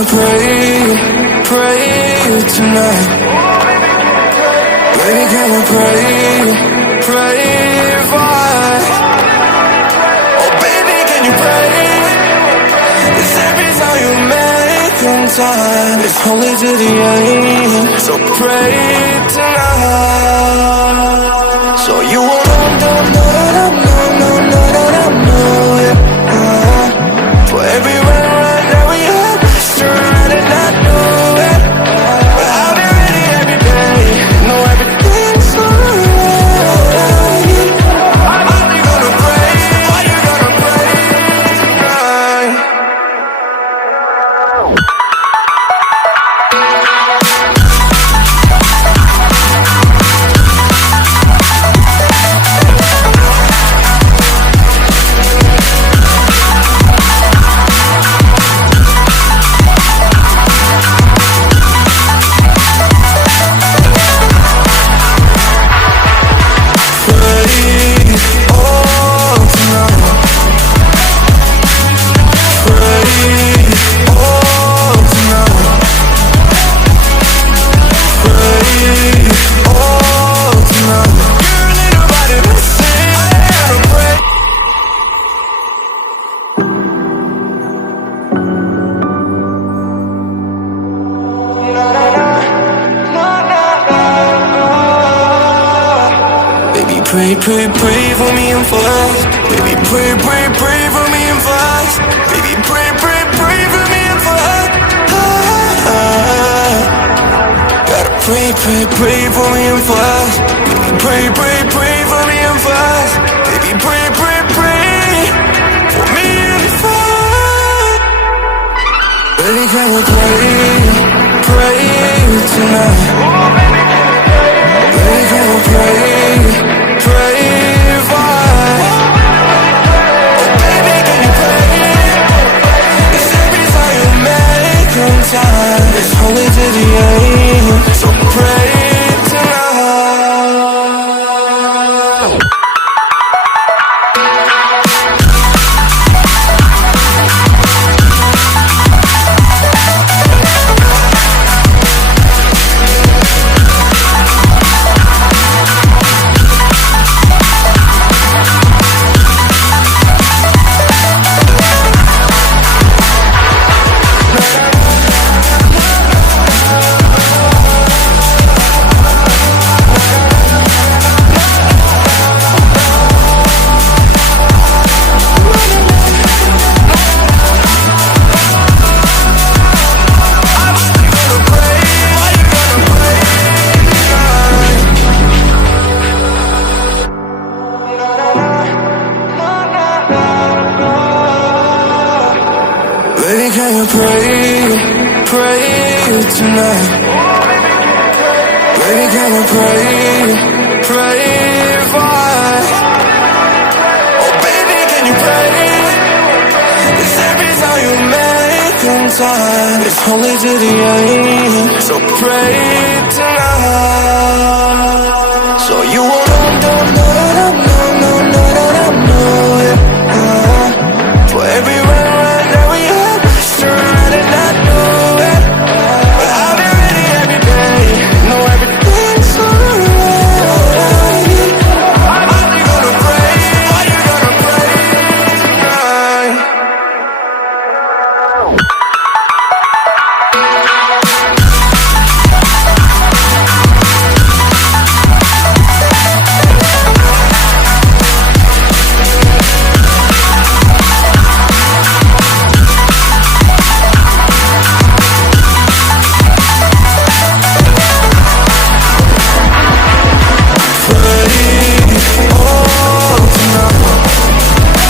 you pray tonight? Baby, can you pray why? Oh baby, can you pray? It's every time you make on time. It's only to the end, so pray tonight. So you won't know it. For every run that we had, turn around and not do it. But I'll be ready every day, know everything's alright. Are you gonna pray? Are you gonna pray tonight? Pray for me and for us. Baby, pray for me and for us. Baby, pray for me and for us. Gotta pray for me and for us. Baby, pray for me and for us. Baby, pray for me and for us. Baby, can you pray tonight? Baby, can you pray why? Oh baby, can you pray? It's every time you make on time. It's only to the end, so pray tonight. Baby, can you pray tonight? Baby, can you pray why? Oh baby, can you pray? It's every time you make on time. It's only to the end, so pray